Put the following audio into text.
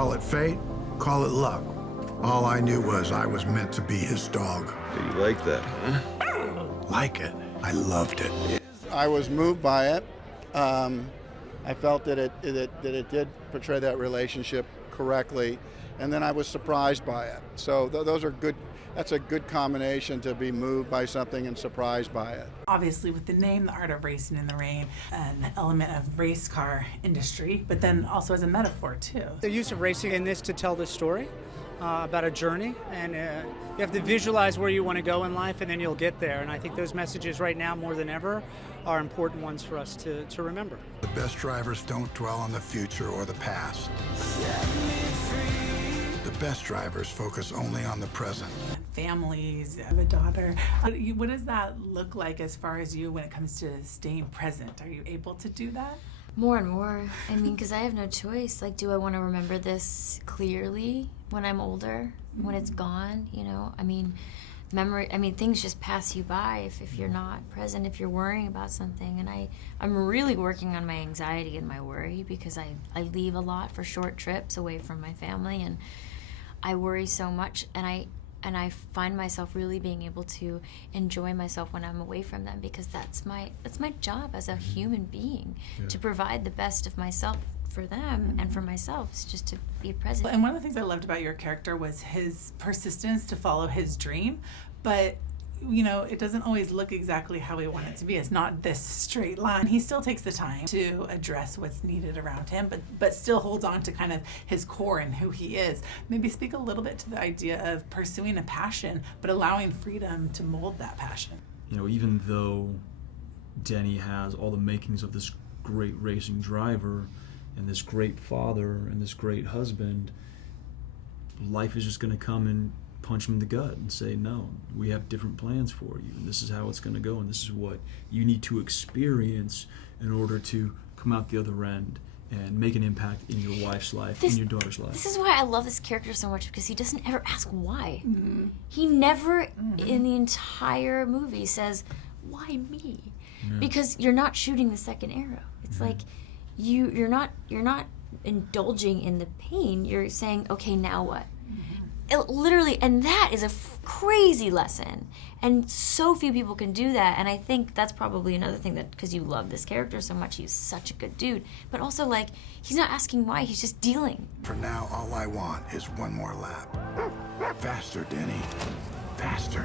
Call it fate, call it luck. All I knew was I was meant to be his dog. Do you like that, huh? Like it. I loved it. I was moved by it. I felt that it did portray that relationship correctly, and then I was surprised by it. So those are good. That's a good combination, to be moved by something and surprised by it. Obviously, with the name, The Art of Racing in the Rain, an element of race car industry, but then also as a metaphor too. The use of racing in this to tell the story about a journey, and you have to visualize where you want to go in life, and then you'll get there. And I think those messages right now, more than ever, are important ones for us to remember. The best drivers don't dwell on the future or the past. The best drivers focus only on the present. Families, I have a daughter. What does that look like as far as you when it comes to staying present? Are you able to do that? More and more. I mean, because I have no choice. Like, do I want to remember this clearly when I'm older, when it's gone, you know? I mean, things just pass you by if you're not present, if you're worrying about something. And I'm really working on my anxiety and my worry, because I leave a lot for short trips away from my family, and I worry so much, and I find myself really being able to enjoy myself when I'm away from them, because that's my job as a human being, to provide the best of myself for them and for myself. It's just to be present. And one of the things I loved about your character was his persistence to follow his dream, but you know, it doesn't always look exactly how we want it to be. It's not this straight line. He still takes the time to address what's needed around him, but still holds on to kind of his core and who he is. Maybe speak a little bit to the idea of pursuing a passion, but allowing freedom to mold that passion. You know, even though Denny has all the makings of this great racing driver and this great father and this great husband, life is just going to come and punch him in the gut and say, no, we have different plans for you, and this is how it's going to go, and this is what you need to experience in order to come out the other end and make an impact in your wife's life, in your daughter's life. This is why I love this character so much, because he doesn't ever ask why. Mm-hmm. He never in the entire movie says, why me? Yeah. Because you're not shooting the second arrow. It's like you're not indulging in the pain. You're saying, okay, now what? It literally, and that is a crazy lesson, and so few people can do that. And I think that's probably another thing, that because you love this character so much, he's such a good dude, but also, like, he's not asking why, he's just dealing. For now, all I want is one more lap. Faster, Denny. Faster.